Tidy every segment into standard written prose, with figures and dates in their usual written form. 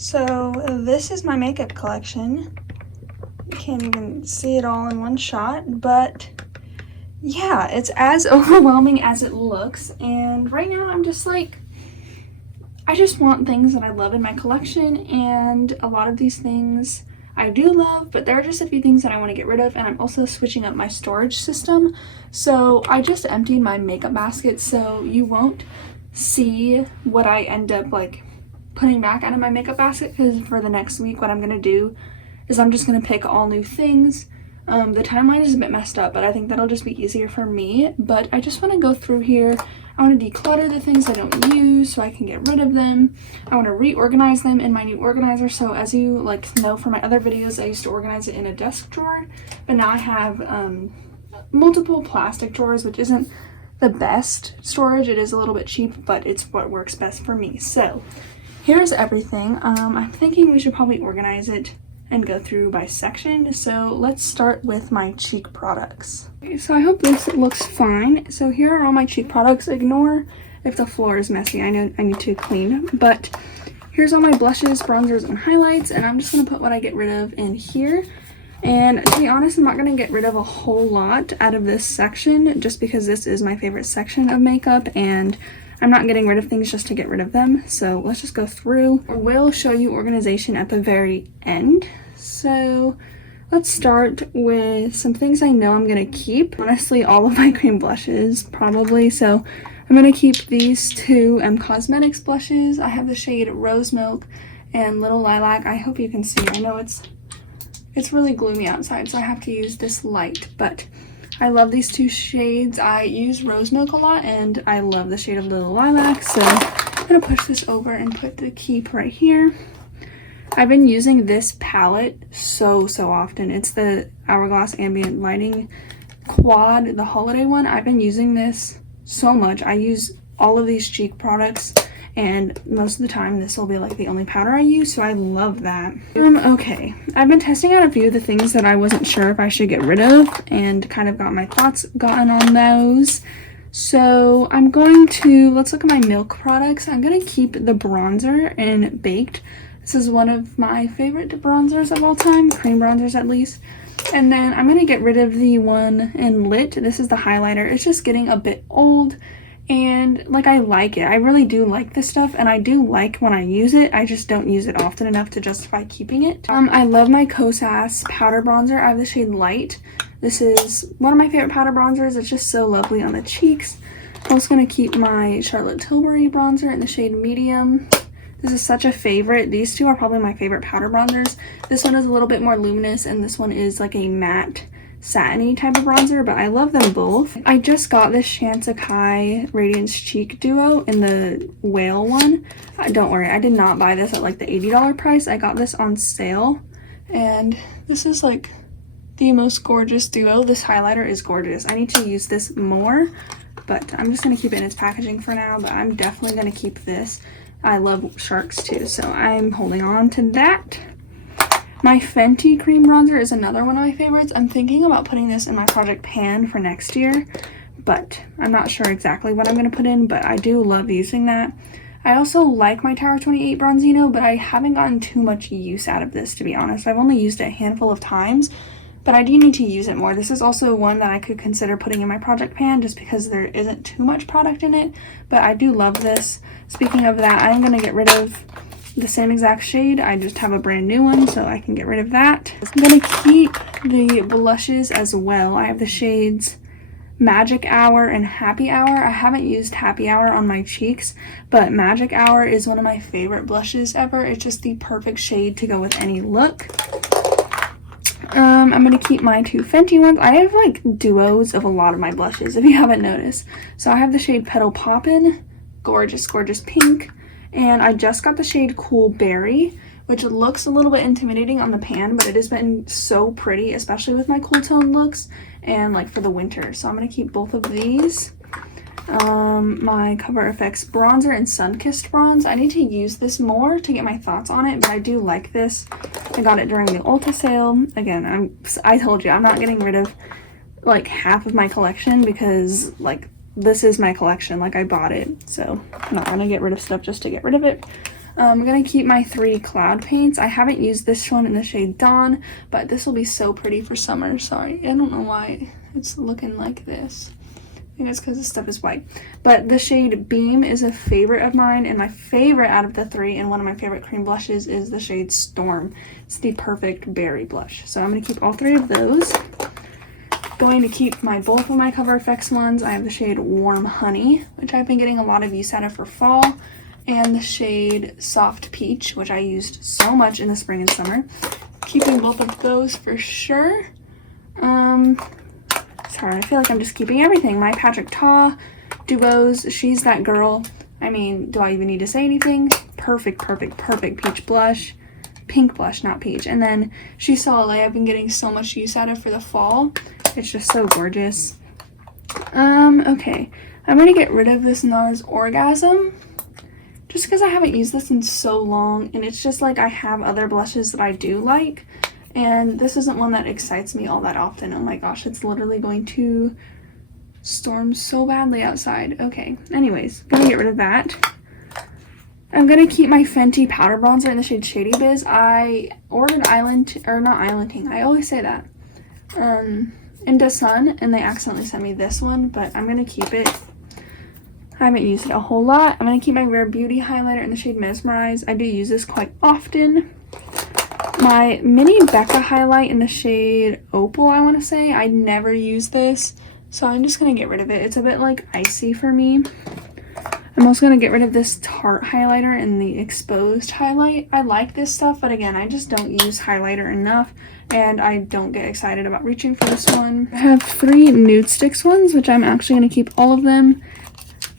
So this is my makeup collection. You can't even see it all in one shot, but yeah, it's as overwhelming as it looks. And right now I'm just like, I just want things that I love in my collection, and a lot of these things I do love, but there are just a few things that I want to get rid of, and I'm also switching up my storage system. So I just emptied my makeup basket, so you won't see what I end up like putting back out of my makeup basket, because for the next week what I'm going to do is I'm just going to pick all new things. The timeline is a bit messed up, but I think that'll just be easier for me. But I just want to go through here. I want to declutter the things I don't use so I can get rid of them. I want to reorganize them in my new organizer. So as you like know from my other videos, I used to organize it in a desk drawer, but now I have multiple plastic drawers, which isn't the best storage. It is a little bit cheap, but it's what works best for me. So here's everything. I'm thinking we should probably organize it and go through by section. So let's start with my cheek products. Okay, so I hope this looks fine. So here are all my cheek products. Ignore if the floor is messy. I know I need to clean, but here's all my blushes, bronzers, and highlights, and I'm just gonna put what I get rid of in here. And to be honest, I'm not gonna get rid of a whole lot out of this section just because this is my favorite section of makeup, and I'm not getting rid of things just to get rid of them. So let's just go through. We'll show you organization at the very end. So let's start with some things I know I'm gonna keep. Honestly, all of my cream blushes, probably. So I'm gonna keep these two Cosmetics blushes. I have the shade Rose Milk and Little Lilac. I hope you can see. I know it's really gloomy outside, so I have to use this light, but I love these two shades. I use Rose Milk a lot, and I love the shade of Little Lilac, so I'm gonna push this over and put the keep right here. I've been using this palette so often. It's the Hourglass Ambient Lighting Quad, the holiday one. I've been using this so much. I use all of these cheek products, and most of the time this will be like the only powder I use, so I love that. Okay, I've been testing out a few of the things that I wasn't sure if I should get rid of, and kind of got my thoughts gotten on those. So I'm going to, let's look at my Milk products. I'm gonna keep the bronzer in Baked. This is one of my favorite bronzers of all time, cream bronzers at least. And then I'm gonna get rid of the one in Lit. This is the highlighter. It's just getting a bit old, and like I like it. I really do like this stuff, and I do like when I use it. I just don't use it often enough to justify keeping it. I love my Kosas powder bronzer. I have the shade Light. This is one of my favorite powder bronzers. It's just so lovely on the cheeks. I'm also gonna keep my Charlotte Tilbury bronzer in the shade Medium. This is such a favorite. These two are probably my favorite powder bronzers. This one is a little bit more luminous, and this one is like a matte satiny type of bronzer, but I love them both. I just got this Chantecaille Radiance Cheek Duo in the Whale one. Don't worry, I did not buy this at like the $80 price. I got this on sale, and this is like the most gorgeous duo. This highlighter is gorgeous. I need to use this more, but I'm just gonna keep it in its packaging for now, but I'm definitely gonna keep this. I love sharks too, so I'm holding on to that. My Fenty cream bronzer is another one of my favorites. I'm thinking about putting this in my Project Pan for next year, but I'm not sure exactly what I'm going to put in, but I do love using that. I also like my Tower 28 Bronzino, but I haven't gotten too much use out of this, to be honest. I've only used it a handful of times, but I do need to use it more. This is also one that I could consider putting in my Project Pan just because there isn't too much product in it, but I do love this. Speaking of that, I'm going to get rid of the same exact shade. I just have a brand new one, so I can get rid of that. I'm going to keep the blushes as well. I have the shades Magic Hour and Happy Hour. I haven't used Happy Hour on my cheeks, but Magic Hour is one of my favorite blushes ever. It's just the perfect shade to go with any look. I'm going to keep my two Fenty ones. I have like duos of a lot of my blushes, if you haven't noticed. So I have the shade Petal Poppin', gorgeous pink, and I just got the shade Cool Berry, which looks a little bit intimidating on the pan, but it has been so pretty, especially with my cool tone looks and like for the winter. So I'm going to keep both of these. My Cover FX bronzer and Sunkissed bronze. I need to use this more to get my thoughts on it, but I do like this. I got it during the Ulta sale. Again, I told you I'm not getting rid of like half of my collection because like this is my collection. Like I bought it, so I'm not gonna get rid of stuff just to get rid of it. I'm going to keep my 3 cloud paints. I haven't used this one in the shade Dawn, but this will be so pretty for summer. Sorry, I don't know why it's looking like this. I think it's because this stuff is white. But the shade Beam is a favorite of mine, and my favorite out of the 3 and one of my favorite cream blushes is the shade Storm. It's the perfect berry blush. So I'm going to keep all 3 of those. Going to keep both of my Cover FX ones. I have the shade Warm Honey, which I've been getting a lot of use out of for fall, and the shade Soft Peach, which I used so much in the spring and summer. Keeping both of those for sure. Sorry, I feel like I'm just keeping everything. My Patrick Ta Duos, She's That Girl. I mean, do I even need to say anything? Perfect peach blush. Pink blush, not peach. And then She's Soleil, I've been getting so much use out of for the fall. It's just so gorgeous. Okay. I'm going to get rid of this NARS Orgasm, just because I haven't used this in so long, and it's just like I have other blushes that I do like, and this isn't one that excites me all that often. Oh my gosh, it's literally going to storm so badly outside. Okay, anyways, gonna get rid of that. I'm gonna keep my Fenty powder bronzer in the shade Shady Biz. I ordered I always say that. Into Sun, and they accidentally sent me this one, but I'm gonna keep it. I haven't used it a whole lot. I'm going to keep my Rare Beauty highlighter in the shade Mesmerize. I do use this quite often. My mini Becca highlight in the shade Opal, I want to say. I never use this, so I'm just going to get rid of it. It's a bit like icy for me. I'm also going to get rid of this Tarte highlighter in the Exposed highlight. I like this stuff, but again, I just don't use highlighter enough, and I don't get excited about reaching for this one. I have 3 Nude Sticks ones, which I'm actually going to keep all of them.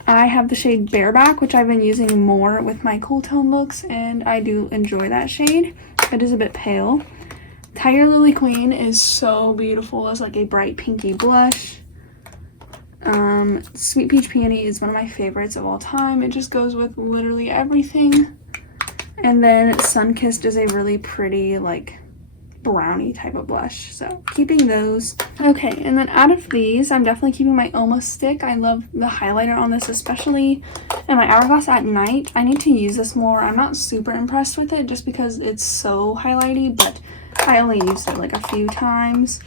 I have the shade Bareback, which I've been using more with my cool tone looks, and I do enjoy that shade. It is a bit pale. Tiger Lily Queen is so beautiful as like a bright pinky blush. Sweet Peach Peony is one of my favorites of all time. It just goes with literally everything. And then Sunkissed is a really pretty like brownie type of blush, so keeping those. Okay, and then out of these, I'm definitely keeping my Almost Stick. I love the highlighter on this especially, and my Hourglass at Night. I need to use this more. I'm not super impressed with it just because it's so highlighty, but I only used it like a few times.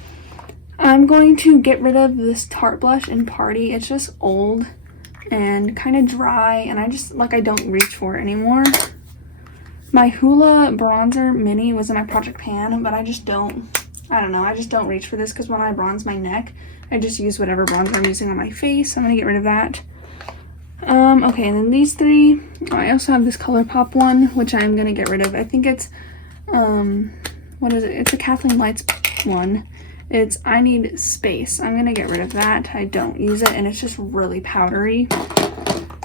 I'm going to get rid of this Tarte blush in Party. It's just old and kind of dry, and I don't reach for it anymore. My Hoola bronzer mini was in my Project Pan, but I just don't reach for this because when I bronze my neck, I just use whatever bronzer I'm using on my face. I'm going to get rid of that. Okay, and then these 3. I also have this ColourPop one, which I'm going to get rid of. I think it's, what is it? It's a Kathleen Lights one. It's I Need Space. I'm going to get rid of that. I don't use it, and it's just really powdery.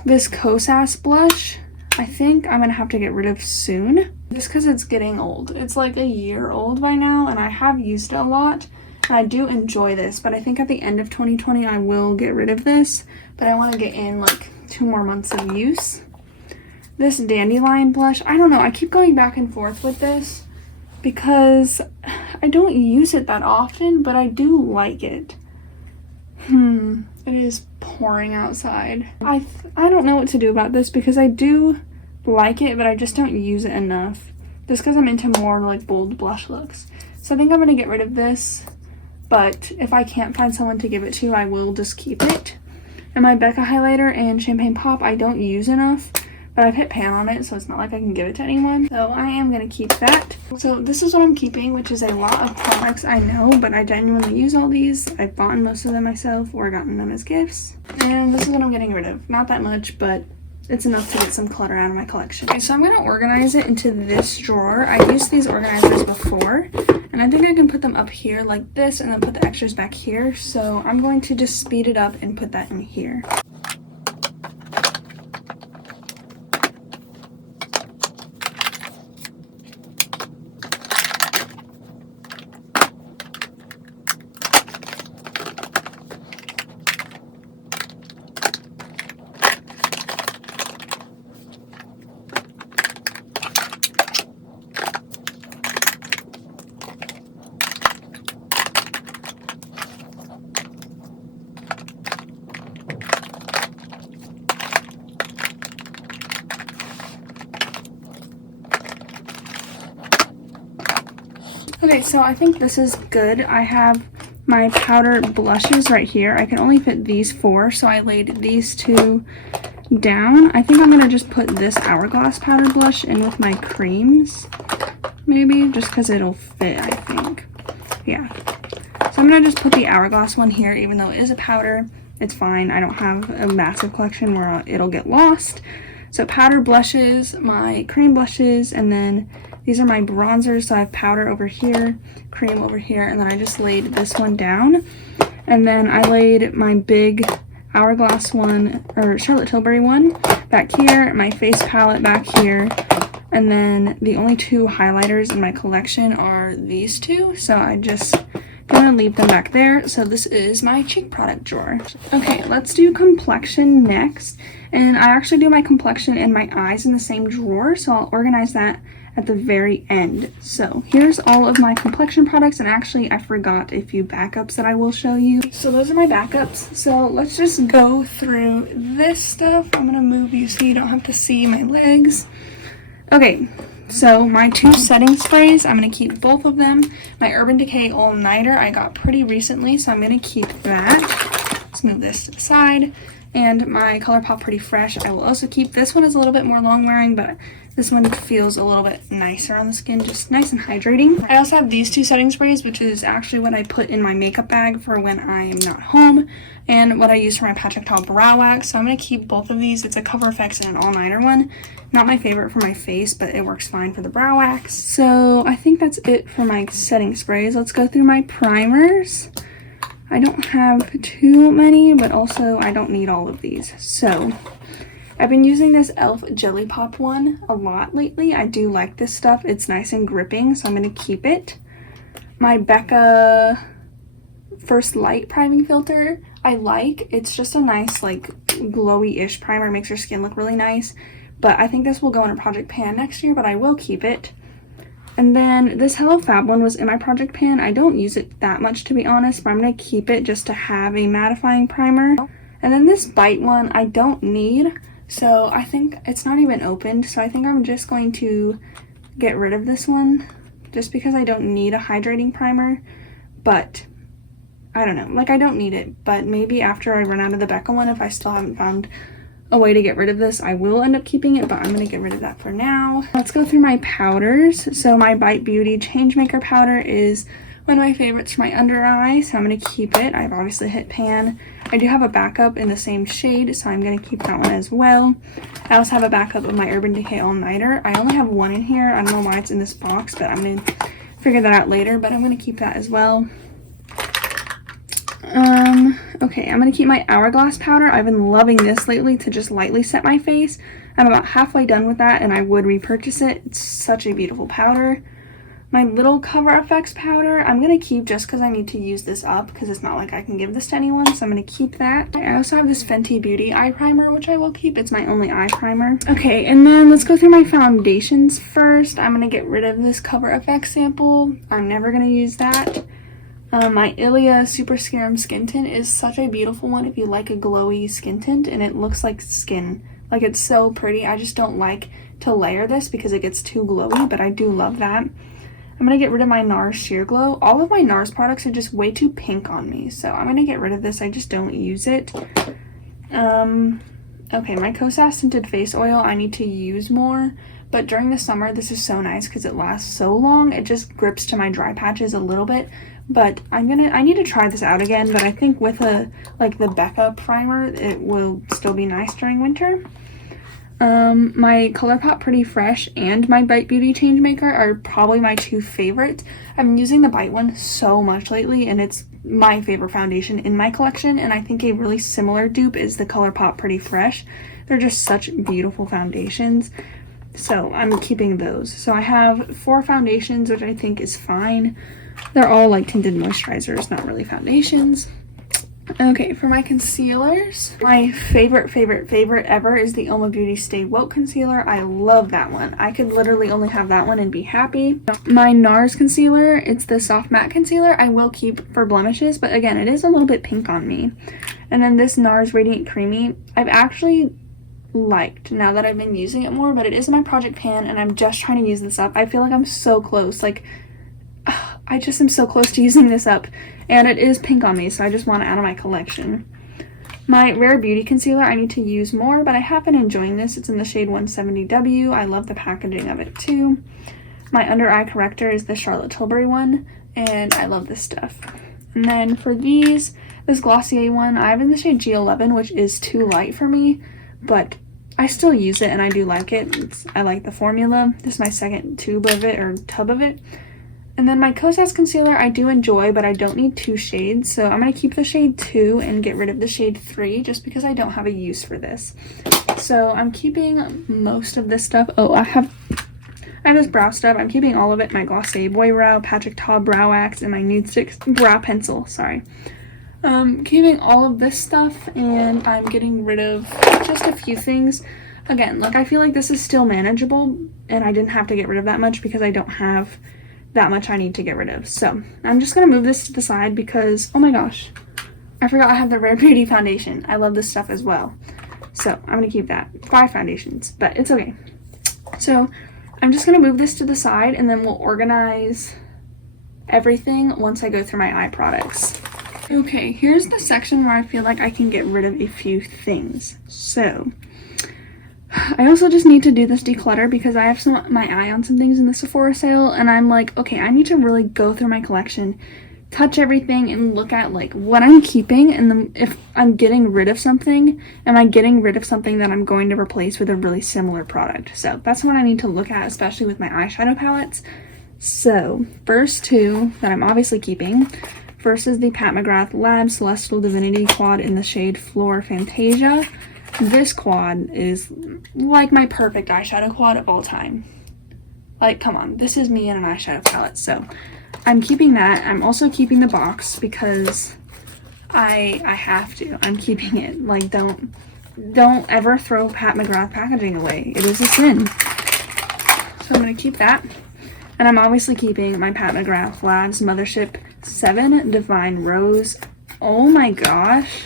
This Kosas blush, I think I'm going to have to get rid of soon, just because it's getting old. It's like a year old by now, and I have used it a lot, and I do enjoy this, but I think at the end of 2020 I will get rid of this, but I want to get in like 2 more months of use. This Dandelion blush, I don't know, I keep going back and forth with this because I don't use it that often, but I do like it. It is pouring outside. I don't know what to do about this because I do like it, but I just don't use it enough. Just because I'm into more like bold blush looks. So I think I'm going to get rid of this, but if I can't find someone to give it to, I will just keep it. And my Becca highlighter and Champagne Pop, I don't use enough, but I've hit pan on it, so it's not like I can give it to anyone. So I am going to keep that. So this is what I'm keeping, which is a lot of products, I know, but I genuinely use all these. I've bought most of them myself or gotten them as gifts. And this is what I'm getting rid of. Not that much, but it's enough to get some clutter out of my collection. Okay, so I'm going to organize it into this drawer. I used these organizers before, and I think I can put them up here like this and then put the extras back here. So I'm going to just speed it up and put that in here. Okay, so I think this is good. I have my powder blushes right here. I can only fit these 4, so I laid these 2 down. I think I'm gonna just put this Hourglass powder blush in with my creams, maybe, just because it'll fit, I think. Yeah. So I'm gonna just put the Hourglass one here, even though it is a powder. It's fine. I don't have a massive collection where it'll get lost. So powder blushes, my cream blushes, and then these are my bronzers. So I have powder over here, cream over here, and then I just laid this one down. And then I laid my big Hourglass one, or Charlotte Tilbury one, back here, my face palette back here. And then the only 2 highlighters in my collection are these 2. So I just gonna leave them back there. So this is my cheek product drawer. Okay, let's do complexion next. And I actually do my complexion and my eyes in the same drawer, so I'll organize that at the very end. So here's all of my complexion products, and actually I forgot a few backups that I will show you. So those are my backups. So let's just go through this stuff. I'm gonna move you so you don't have to see my legs. Okay, so my 2 setting sprays, I'm going to keep both of them. My Urban Decay All Nighter I got pretty recently, so I'm going to keep that. Let's move this to the side. And my ColourPop Pretty Fresh I will also keep. This one is a little bit more long wearing, but this one feels a little bit nicer on the skin, just nice and hydrating. I also have these 2 setting sprays, which is actually what I put in my makeup bag for when I am not home, and what I use for my Patrick Ta brow wax. So I'm going to keep both of these. It's a Cover FX and an all-nighter one. Not my favorite for my face, but it works fine for the brow wax. So I think that's it for my setting sprays. Let's go through my primers. I don't have too many, but also I don't need all of these. So I've been using this e.l.f. Jelly Pop one a lot lately. I do like this stuff. It's nice and gripping, so I'm going to keep it. My Becca First Light priming filter I like. It's just a nice, like, glowy-ish primer. Makes your skin look really nice. But I think this will go in a project pan next year, but I will keep it. And then this Hello Fab one was in my project pan. I don't use it that much, to be honest, but I'm going to keep it just to have a mattifying primer. And then this Bite one I don't need, so I think it's not even opened. So I think I'm just going to get rid of this one just because I don't need a hydrating primer. But I don't know, like, I don't need it, but maybe after I run out of the Becca one, if I still haven't found a way to get rid of this, I will end up keeping it, but I'm going to get rid of that for now. Let's go through my powders. So my Bite Beauty Changemaker powder is one of my favorites for my under eye, so I'm going to keep it. I've obviously hit pan. I do have a backup in the same shade, so I'm going to keep that one as well. I also have a backup of my Urban Decay All Nighter. I only have one in here. I don't know why it's in this box, but I'm going to figure that out later, but I'm going to keep that as well. Okay, I'm going to keep my Hourglass powder. I've been loving this lately to just lightly set my face. I'm about halfway done with that, and I would repurchase it. It's such a beautiful powder. My little Cover FX powder, I'm going to keep just because I need to use this up, because it's not like I can give this to anyone, so I'm going to keep that. I also have this Fenty Beauty eye primer, which I will keep. It's my only eye primer. Okay, and then let's go through my foundations first. I'm going to get rid of this Cover FX sample. I'm never going to use that. My Ilia Super Serum Skin Tint is such a beautiful one if you like a glowy skin tint, and it looks like skin. Like, it's so pretty. I just don't like to layer this because it gets too glowy, but I do love that. I'm going to get rid of my NARS Sheer Glow. All of my NARS products are just way too pink on me, so I'm going to get rid of this. I just don't use it. Okay, my Kosas Scented Face Oil I need to use more, but during the summer this is so nice because it lasts so long. It just grips to my dry patches a little bit, but I need to try this out again, but I think with the Becca primer it will still be nice during winter. My ColourPop Pretty Fresh and my Bite Beauty Changemaker are probably my 2 favorites. I've been using the Bite one so much lately, and it's my favorite foundation in my collection, and I think a really similar dupe is the ColourPop Pretty Fresh. They're just such beautiful foundations, so I'm keeping those. So I have 4 foundations, which I think is fine. They're all like tinted moisturizers, not really foundations. Okay, for my concealers, my favorite ever is the Oma Beauty Stay Woke Concealer. I love that one. I could literally only have that one and be happy. My NARS concealer, it's the Soft Matte Concealer. I will keep for blemishes, but again, it is a little bit pink on me. And then this NARS Radiant Creamy, I've actually liked now that I've been using it more, but it is my project pan, and I'm just trying to use this up. I feel like I'm so close. Like, I just am so close to using this up, and it is pink on me, so I just want it out of my collection. My Rare Beauty concealer I need to use more, but I have been enjoying this. It's in the shade 170W. I love the packaging of it too. My under eye corrector is the Charlotte Tilbury one, and I love this stuff. And then for these, this Glossier one, I have in the shade G11, which is too light for me, but I still use it and I do like it. I like the formula. This is my second tub of it, or tub of it. And then my Kosas concealer I do enjoy, but I don't need 2 shades, so I'm going to keep the shade 2 and get rid of the shade 3 just because I don't have a use for this. So I'm keeping most of this stuff. Oh, I have this brow stuff. I'm keeping all of it. My Glossier Boy Brow, Patrick Ta Brow Wax, and my Nude Sticks Brow Pencil. Sorry. Keeping all of this stuff, and I'm getting rid of just a few things. Again, like, I feel like this is still manageable, and I didn't have to get rid of that much because I don't have that much I need to get rid of. So I'm just gonna move this to the side because, oh my gosh, I forgot I have the Rare Beauty foundation. I love this stuff as well, so I'm gonna keep that. 5 foundations, but it's okay. So I'm just gonna move this to the side, and then we'll organize everything once I go through my eye products. Okay, here's the section where I feel like I can get rid of a few things. So I also just need to do this declutter because I have my eye on some things in the Sephora sale, and I'm like, okay, I need to really go through my collection, touch everything, and look at like what I'm keeping, and then if I'm getting rid of something, am I getting rid of something that I'm going to replace with a really similar product? So that's what I need to look at, especially with my eyeshadow palettes. So first 2 that I'm obviously keeping. First is the Pat McGrath Lab Celestial Divinity Quad in the shade Fleur Fantasia. This quad is like my perfect eyeshadow quad of all time. Like, come on, this is me in an eyeshadow palette. So I'm keeping that. I'm also keeping the box because I have to. I'm keeping it. Like, don't ever throw Pat McGrath packaging away. It is a sin. So I'm gonna keep that. And I'm obviously keeping my Pat McGrath Labs Mothership 7 Divine Rose. Oh my gosh.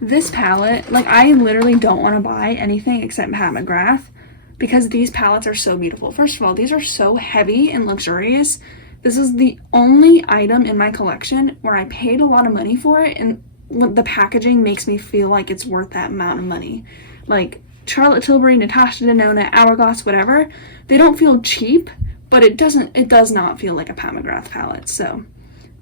This palette, like, I literally don't want to buy anything except Pat McGrath because these palettes are so beautiful. First of all, these are so heavy and luxurious. This is the only item in my collection where I paid a lot of money for it, and the packaging makes me feel like it's worth that amount of money. Like, Charlotte Tilbury, Natasha Denona, Hourglass, whatever, they don't feel cheap, but it does not feel like a Pat McGrath palette. So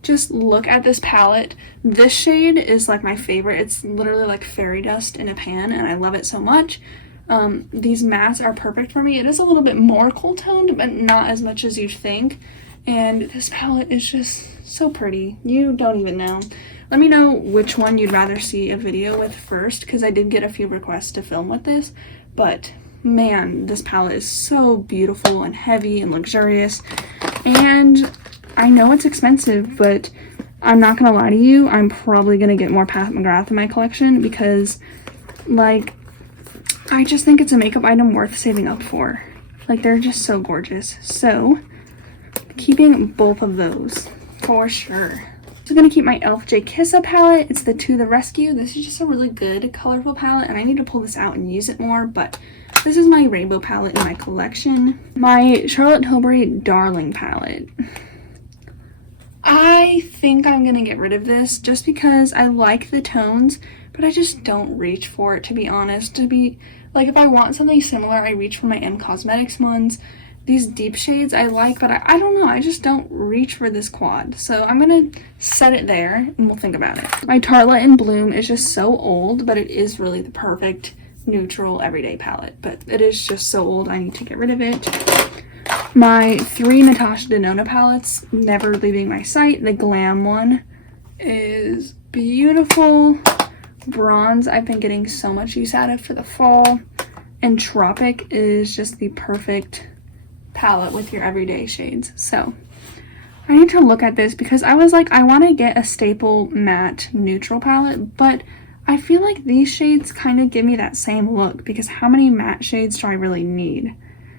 just look at this palette. This shade is like my favorite. It's literally like fairy dust in a pan, and I love it so much. These mattes are perfect for me. It is a little bit more cool toned, but not as much as you think. And this palette is just so pretty. You don't even know. Let me know which one you'd rather see a video with first, because I did get a few requests to film with this. But man, this palette is so beautiful and heavy and luxurious. And I know it's expensive, but I'm not gonna lie to you, I'm probably gonna get more Pat McGrath in my collection because, like, I just think it's a makeup item worth saving up for. Like, they're just so gorgeous. So keeping both of those for sure. I'm gonna keep my e.l.f. J Kissa palette. It's the To the Rescue. This is just a really good colorful palette, and I need to pull this out and use it more, but this is my rainbow palette in my collection. My Charlotte Tilbury Darling palette. I think I'm gonna get rid of this just because I like the tones, but I just don't reach for it, to be honest. Like, if I want something similar, I reach for my M Cosmetics ones. These deep shades I like, but I don't know, I just don't reach for this quad. So I'm gonna set it there and we'll think about it. My Tartelette in Bloom is just so old, but it is really the perfect neutral everyday palette. But it is just so old, I need to get rid of it. My 3 Natasha Denona palettes, never leaving my sight. The Glam one is beautiful. Bronze, I've been getting so much use out of for the fall. And Tropic is just the perfect palette with your everyday shades. So I need to look at this because I was like, I want to get a staple matte neutral palette, but I feel like these shades kind of give me that same look because how many matte shades do I really need?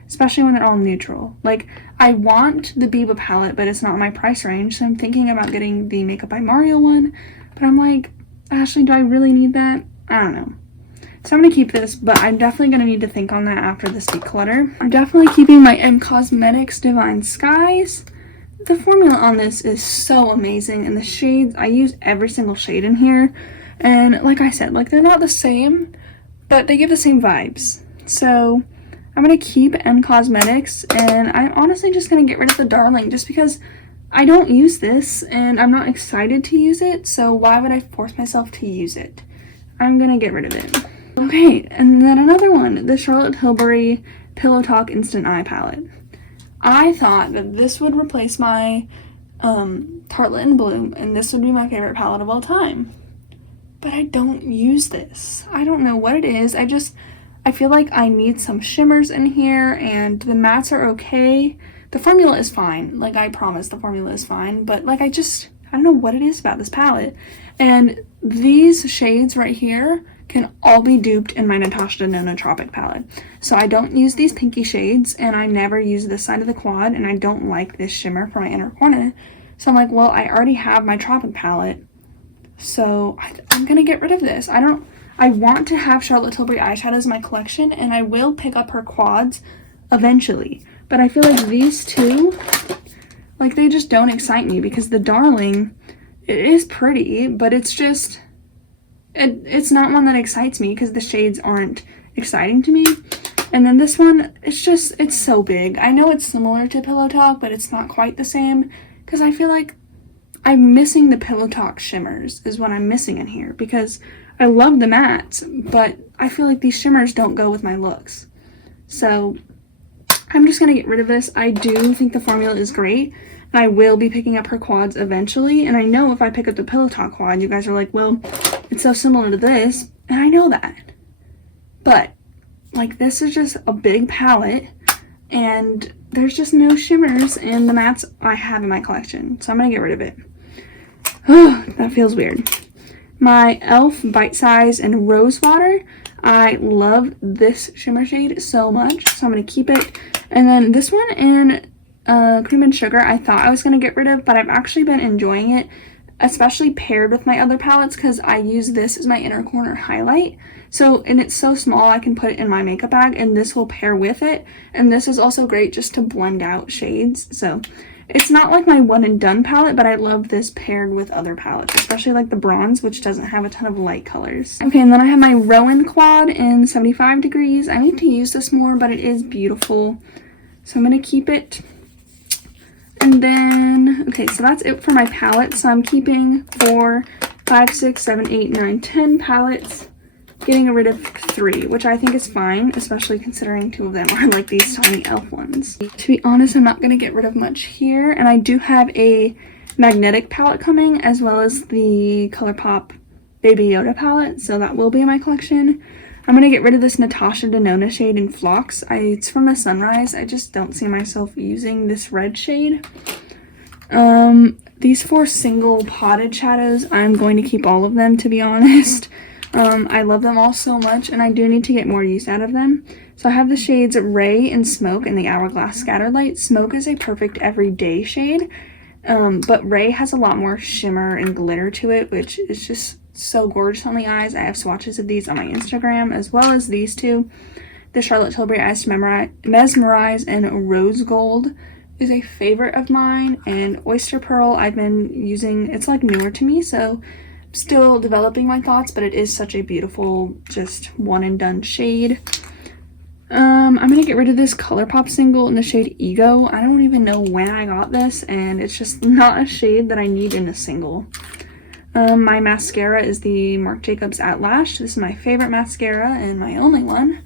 Especially when they're all neutral. Like, I want the Biba palette, but it's not my price range, so I'm thinking about getting the Makeup by Mario one, but I'm like, Ashley, do I really need that? I don't know. So I'm going to keep this, but I'm definitely going to need to think on that after this declutter. I'm definitely keeping my M Cosmetics Divine Skies. the formula on this is so amazing, and the shades, I use every single shade in here, and like I said, like they're not the same, but they give the same vibes. So I'm gonna keep M Cosmetics, and I'm honestly just gonna get rid of the Darling just because I don't use this and I'm not excited to use it, so why would I force myself to use it? I'm gonna get rid of it. Okay, and then another one, the Charlotte Tilbury Pillow Talk Instant Eye Palette. I thought that this would replace my Tartelette in Bloom, and this would be my favorite palette of all time. But I don't use this. I don't know what it is. I feel like I need some shimmers in here, and the mattes are okay. The formula is fine. Like, I promise the formula is fine, but like I don't know what it is about this palette. And these shades right here can all be duped in my Natasha Denona Tropic palette. So I don't use these pinky shades, and I never use this side of the quad, and I don't like this shimmer for my inner corner. So I'm like, well, I already have my Tropic palette, so I'm gonna get rid of this. I want to have Charlotte Tilbury eyeshadows in my collection, and I will pick up her quads eventually. But I feel like these two, like, they just don't excite me, because the Darling, it is pretty, but it's just, it's not one that excites me because the shades aren't exciting to me. And then this one, it's so big. I know it's similar to Pillow Talk, but it's not quite the same, because I feel like I'm missing the Pillow Talk shimmers is what I'm missing in here, because I love the mattes, but I feel like these shimmers don't go with my looks. So I'm just going to get rid of this. I do think the formula is great, and I will be picking up her quads eventually. And I know if I pick up the Pillow Talk quad, you guys are like, well, it's so similar to this. And I know that. But, like, this is just a big palette, and there's just no shimmers in the mattes I have in my collection. So I'm going to get rid of it. Oh, that feels weird. My e.l.f. Bite Size and Rose Water. I love this shimmer shade so much, so I'm going to keep it. And then this one in Cream and Sugar, I thought I was going to get rid of, but I've actually been enjoying it, especially paired with my other palettes, because I use this as my inner corner highlight. So, and it's so small, I can put it in my makeup bag, and this will pair with it. And this is also great just to blend out shades. So it's not like my one and done palette, but I love this paired with other palettes, especially like the bronze, which doesn't have a ton of light colors. Okay, and then I have my Rowan quad in 75 degrees. I need to use this more, but it is beautiful, so I'm going to keep it. And then, okay, so that's it for my palette. So I'm keeping 4, 5, 6, 7, 8, 9, 10 palettes, getting rid of 3, which I think is fine, especially considering 2 of them are like these tiny e.l.f. ones. To be honest, I'm not going to get rid of much here, and I do have a magnetic palette coming, as well as the ColourPop Baby Yoda palette, so that will be in my collection. I'm going to get rid of this Natasha Denona shade in Phlox. It's from the Sunrise. I just don't see myself using this red shade. These 4 single potted shadows, I'm going to keep all of them, to be honest. I love them all so much, and I do need to get more use out of them. So I have the shades Ray and Smoke in the Hourglass Scatterlight. Smoke is a perfect everyday shade, but Ray has a lot more shimmer and glitter to it, which is just so gorgeous on the eyes. I have swatches of these on my Instagram, as well as these 2. The Charlotte Tilbury Eyes to Mesmerize and Rose Gold is a favorite of mine, and Oyster Pearl I've been using. It's like newer to me, so still developing my thoughts, but it is such a beautiful, just one and done shade. I'm gonna get rid of this ColourPop single in the shade Ego. I don't even know when I got this, and it's just not a shade that I need in a single. My mascara is the Marc Jacobs At Lash. This is my favorite mascara and my only one.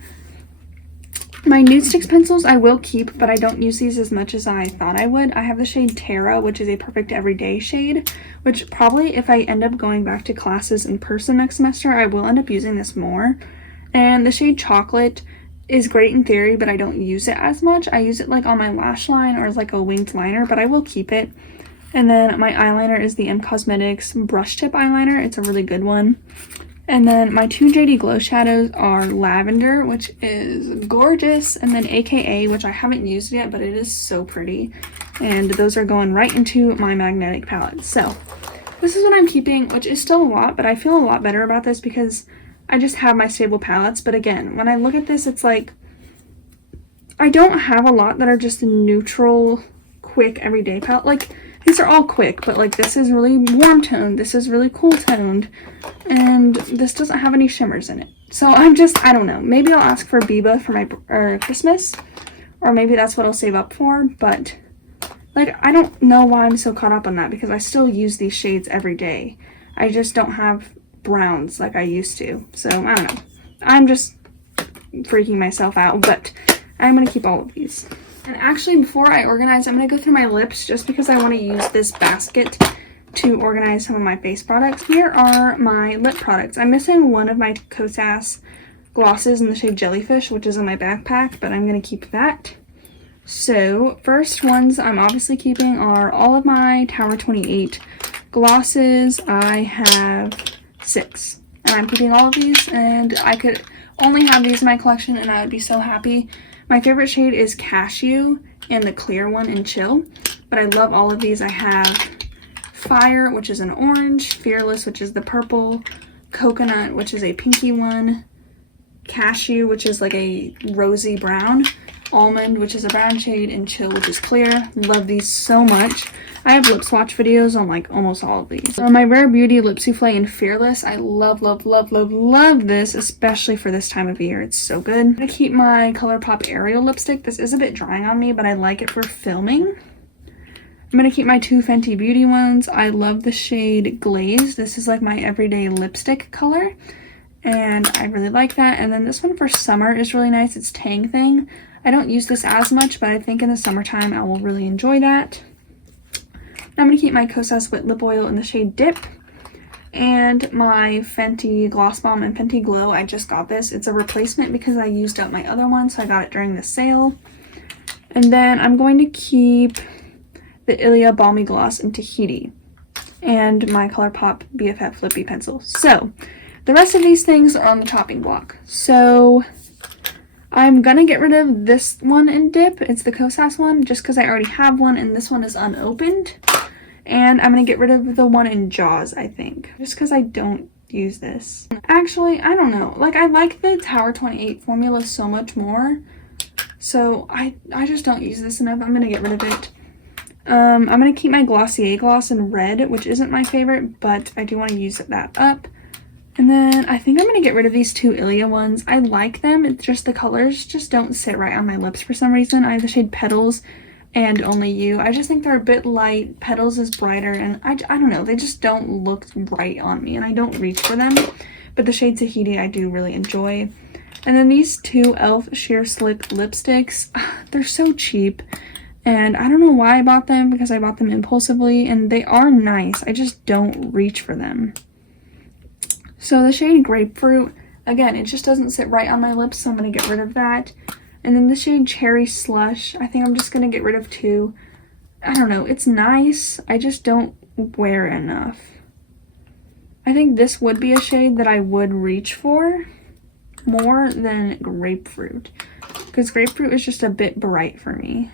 My Nude Sticks pencils I will keep, but I don't use these as much as I thought I would. I have the shade Terra, which is a perfect everyday shade, which probably if I end up going back to classes in person next semester, I will end up using this more. And the shade Chocolate is great in theory, but I don't use it as much. I use it like on my lash line or as like a winged liner, but I will keep it. And then my eyeliner is the M Cosmetics Brush Tip Eyeliner. It's a really good one. And then my 2 JD Glow shadows are Lavender, which is gorgeous, and then AKA, which I haven't used yet, but it is so pretty. And those are going right into my magnetic palette. So this is what I'm keeping, which is still a lot, but I feel a lot better about this because I just have my stable palettes. But again, when I look at this, it's like I don't have a lot that are just neutral quick everyday palette. Like, these are all quick, but like this is really warm toned, this is really cool toned, and this doesn't have any shimmers in it. So I don't know. Maybe I'll ask for Biba for my Christmas, or maybe that's what I'll save up for, but like, I don't know why I'm so caught up on that, because I still use these shades every day. I just don't have browns like I used to. So I don't know. I'm just freaking myself out, but I'm going to keep all of these. And actually, before I organize, I'm going to go through my lips just because I want to use this basket to organize some of my face products. Here are my lip products. I'm missing one of my Kosas glosses in the shade Jellyfish, which is in my backpack, but I'm going to keep that. So, first ones I'm obviously keeping are all of my Tower 28 glosses. I have 6. And I'm keeping all of these, and I could only have these in my collection and I would be so happy. My favorite shade is Cashew and the clear one in Chill, but I love all of these. I have Fire, which is an orange, Fearless, which is the purple, Coconut, which is a pinky one, Cashew, which is like a rosy brown, Almond, which is a brown shade, and Chill, which is clear. Love these so much. I have lip swatch videos on like almost all of these. My Rare Beauty Lip Souffle in Fearless. I love, love, love, love, love this, especially for this time of year. It's so good. I'm gonna keep my ColourPop Ariel lipstick. This is a bit drying on me, but I like it for filming. I'm gonna keep my 2 Fenty Beauty ones. I love the shade Glaze. This is like my everyday lipstick color, and I really like that. And then this one for summer is really nice. It's Tang Thing. I don't use this as much, but I think in the summertime I will really enjoy that. I'm going to keep my Kosas Wet Lip Oil in the shade Dip. And my Fenty Gloss Bomb and Fenty Glow. I just got this. It's a replacement because I used up my other one, so I got it during the sale. And then I'm going to keep the Ilia Balmy Gloss in Tahiti. And my ColourPop BFF Lippy Pencil. So, the rest of these things are on the chopping block. So, I'm gonna get rid of this one in Dip. It's the Kosas one, just because I already have one, and this one is unopened. And I'm gonna get rid of the one in Jaws, I think, just because I don't use this. Actually, I don't know. Like, I like the Tower 28 formula so much more, so I just don't use this enough. I'm gonna get rid of it. I'm gonna keep my Glossier gloss in Red, which isn't my favorite, but I do want to use that up. And then I think I'm going to get rid of these 2 Ilia ones. I like them. It's just the colors just don't sit right on my lips for some reason. I have the shade Petals and Only You. I just think they're a bit light. Petals is brighter, and I don't know. They just don't look right on me, and I don't reach for them. But the shade Tahiti I do really enjoy. And then these 2 e.l.f. Sheer Slick lipsticks. They're so cheap. And I don't know why I bought them, because I bought them impulsively, and they are nice. I just don't reach for them. So the shade Grapefruit, again, it just doesn't sit right on my lips, so I'm going to get rid of that. And then the shade Cherry Slush, I think I'm just going to get rid of 2. I don't know, it's nice, I just don't wear enough. I think this would be a shade that I would reach for more than Grapefruit, because Grapefruit is just a bit bright for me.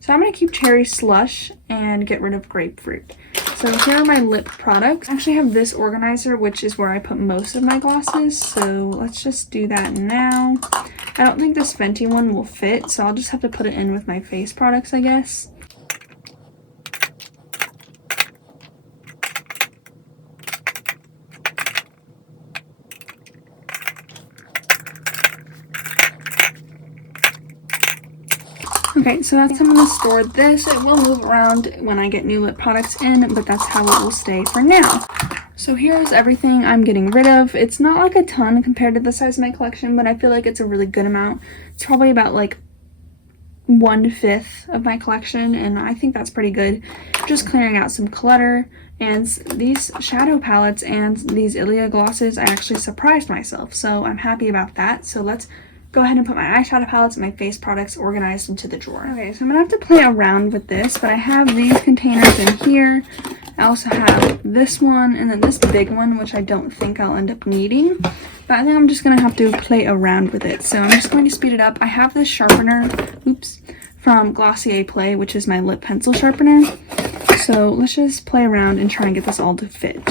So I'm going to keep Cherry Slush and get rid of Grapefruit. So here are my lip products. I actually have this organizer, which is where I put most of my glosses. So let's just do that now. I don't think this Fenty one will fit, so I'll just have to put it in with my face products, I guess. Okay, so that's how I'm going to store this. It will move around when I get new lip products in, but that's how it will stay for now. So here's everything I'm getting rid of. It's not like a ton compared to the size of my collection, but I feel like it's a really good amount. It's probably about like 1/5 of my collection, and I think that's pretty good. Just clearing out some clutter. And these shadow palettes and these Ilia glosses, I actually surprised myself, so I'm happy about that. So let's go ahead and put my eyeshadow palettes and my face products organized into the drawer. Okay, so I'm gonna have to play around with this, but I have these containers in here. I also have this one, and then this big one, which I don't think I'll end up needing, but I think I'm just gonna have to play around with it. So I'm just going to speed it up. I have this sharpener, from Glossier Play, which is my lip pencil sharpener. So let's just play around and try and get this all to fit.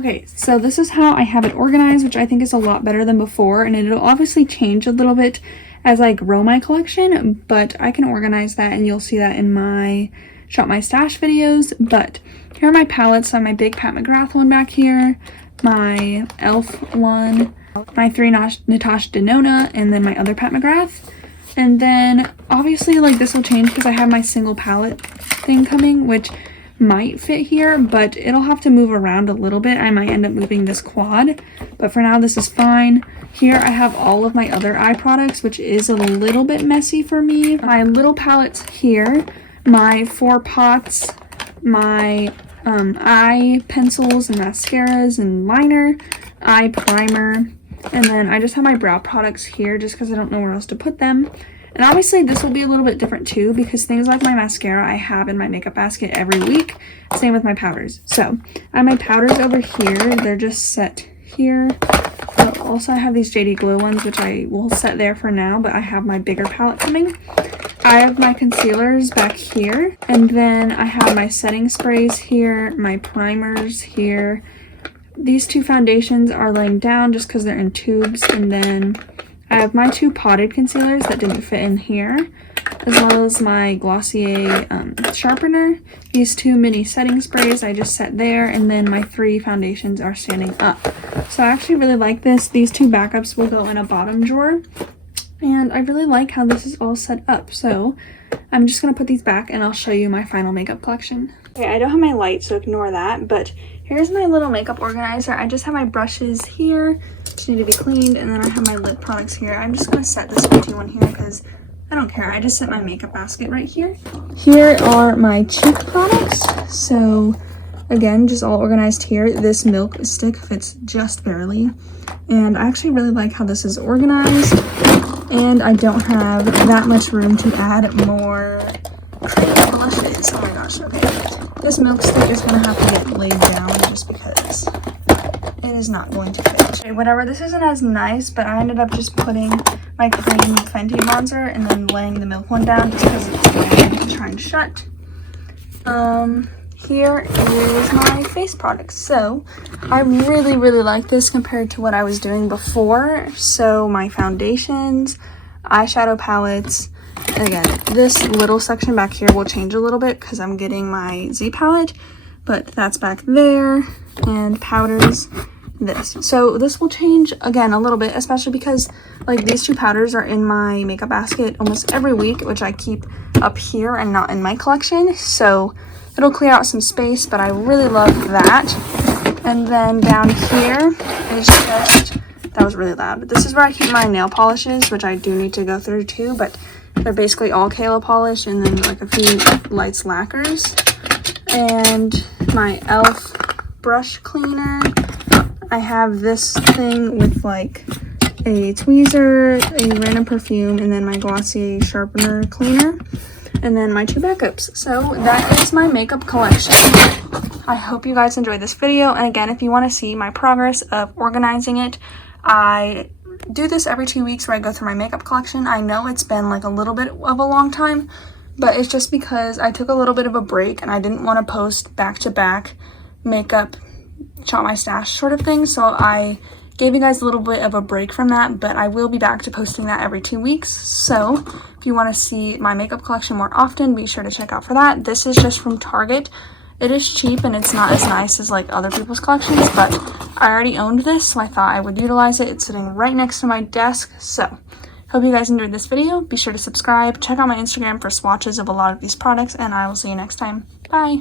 Okay, so this is how I have it organized, which I think is a lot better than before, and it'll obviously change a little bit as I grow my collection, but I can organize that, and you'll see that in my Shop My Stash videos. But here are my palettes. I have my big Pat McGrath one back here, my e.l.f. one, my 3 Natasha Denona, and then my other Pat McGrath. And then obviously like this will change because I have my single palette thing coming, which might fit here, but it'll have to move around a little bit. I might end up moving this quad, but for now this is fine. Here I have all of my other eye products, which is a little bit messy for me. My little palettes here, my 4 pots, my eye pencils and mascaras and liner, eye primer, and then I just have my brow products here just because I don't know where else to put them. And obviously this will be a little bit different too, because things like my mascara I have in my makeup basket every week. Same with my powders. So I have my powders over here. They're just set here. Also I have these JD Glow ones, which I will set there for now, but I have my bigger palette coming. I have my concealers back here. And then I have my setting sprays here, my primers here. These 2 foundations are laying down just because they're in tubes. And then I have my 2 potted concealers that didn't fit in here, as well as my Glossier sharpener. These 2 mini setting sprays I just set there, and then my 3 foundations are standing up. So I actually really like this. These 2 backups will go in a bottom drawer, and I really like how this is all set up. So I'm just going to put these back and I'll show you my final makeup collection. Okay, I don't have my light, so ignore that, but here's my little makeup organizer. I just have my brushes here, just need to be cleaned, and then I have my lip products here. I'm just going to set this empty one here because I don't care. I just set my makeup basket right here. Here are my cheek products. So again, just all organized here. This milk stick fits just barely, and I actually really like how this is organized, and I don't have that much room to add more cream blushes. Oh my gosh, okay. This milk stick is going to have to get laid down just because it is not going to fit. Okay, whatever, this isn't as nice, but I ended up just putting my cream Fenty bronzer and then laying the milk one down just because it's going to try and shut. Here is my face products. So I really like this compared to what I was doing before. So my foundations, eyeshadow palettes, and again, this little section back here will change a little bit because I'm getting my Z palette, but that's back there, and powders, this. So this will change again a little bit, especially because like these 2 powders are in my makeup basket almost every week, which I keep up here and not in my collection. So it'll clear out some space, but I really love that. And then down here is just, that was really loud, but this is where I keep my nail polishes, which I do need to go through too, but they're basically all Kayla polish and then like a few lights lacquers. And my e.l.f. brush cleaner. I have this thing with like a tweezer, a random perfume, and then my Glossier sharpener cleaner. And then my 2 backups. So that is my makeup collection. I hope you guys enjoyed this video. And again, if you want to see my progress of organizing it, I do this every 2 weeks where I go through my makeup collection. I know it's been like a little bit of a long time, but it's just because I took a little bit of a break and I didn't want to post back-to-back makeup Shop My Stash sort of thing. So I gave you guys a little bit of a break from that, but I will be back to posting that every 2 weeks. So if you want to see my makeup collection more often, be sure to check out for that. This is just from Target. It is cheap and it's not as nice as like other people's collections, but I already owned this, so I thought I would utilize it. It's sitting right next to my desk. So hope you guys enjoyed this video. Be sure to subscribe, check out my Instagram for swatches of a lot of these products, and I will see you next time. Bye!